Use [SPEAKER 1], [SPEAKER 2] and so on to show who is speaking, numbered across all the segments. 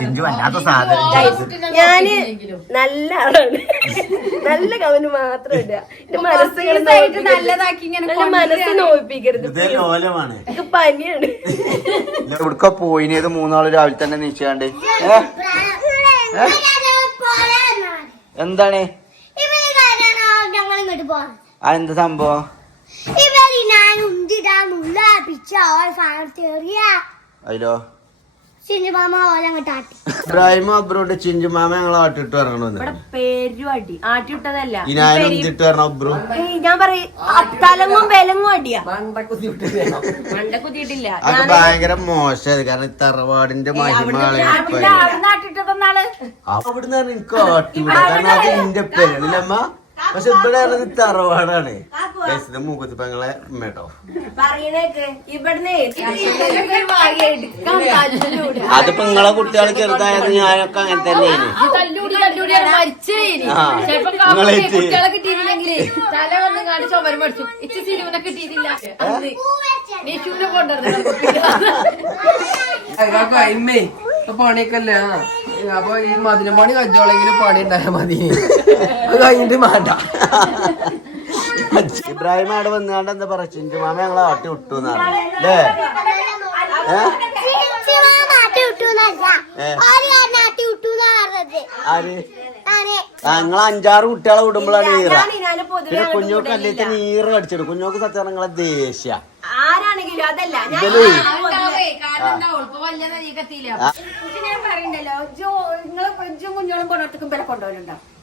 [SPEAKER 1] ചിഞ്ചു വല്ലാത്ത സാധനം
[SPEAKER 2] ഞാന് നല്ല ആളാണ് നല്ല കമന്റ് മാത്രമല്ല മനസ്സ് നോവിപ്പിക്കരുത് എനിക്ക് പനിയാണ്
[SPEAKER 1] ഇവിടുക്ക പോയിനേത് മൂന്നാള് രാവിലെ തന്നെ നിശ്ചയാണ്ട് എന്താണ് എന്താ സംഭവം അതിലോ ഇബ്രാഹിം ഞങ്ങൾ ആട്ടിട്ട് ഇറങ്ങണമെന്ന്
[SPEAKER 2] പേരും ആട്ടി ആട്ടിട്ടതല്ല ഞാൻ പറയും
[SPEAKER 1] അത് ഭയങ്കര മോശമായി കാരണം തറവാടിന്റെ മഹിമാളെ അവിടെ നിന്നാണ് എനിക്ക് ആട്ടി കാരണം അത് എന്റെ പേരല്ലമ്മ പക്ഷെ ഇവിടെ ഇറങ്ങി തറവാടാണ് മൂക്കുത്തിപ്പങ്ങളെ കേട്ടോ അതിപ്പോ നിങ്ങളെ കുട്ടികളെ ചെറുതായത് ഞാനൊക്കെ അങ്ങനെ തന്നെ പണിയൊക്കെല്ലേ അപ്പൊ ഈ മധുരം പണി വെച്ചോളെങ്കിലും പണി ഉണ്ടായാ മതി അത് കഴിഞ്ഞിട്ട് മാറ്റാം ഇബ്രാഹിം ആട് വന്നാണ്ട് എന്താ പറയാ ചിഞ്ചുമാമ ഞങ്ങളെ ആട്ടി വിട്ടു എന്നാണ് അല്ലേ ഞങ്ങള് അഞ്ചാറ് കുട്ടികളെ വിടുമ്പോഴാണ് ഈറ പിന്നെ കുഞ്ഞോക്ക് അല്ലേ ഈറ അടിച്ചിടും കുഞ്ഞോക്ക് സത്യം നിങ്ങളെ ദേഷ്യ
[SPEAKER 2] ആരാണെങ്കിലും അതല്ല ഞാൻ പറയണ്ടല്ലോ ജോ നിങ്ങളെ കൊഞ്ചും കുഞ്ഞോളും കൊണ്ടോട്ടും പേരെ കൊണ്ടുപോകുന്നുണ്ടോ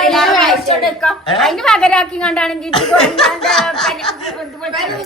[SPEAKER 2] അതിന് പകരാക്കി കണ്ടാണെങ്കിൽ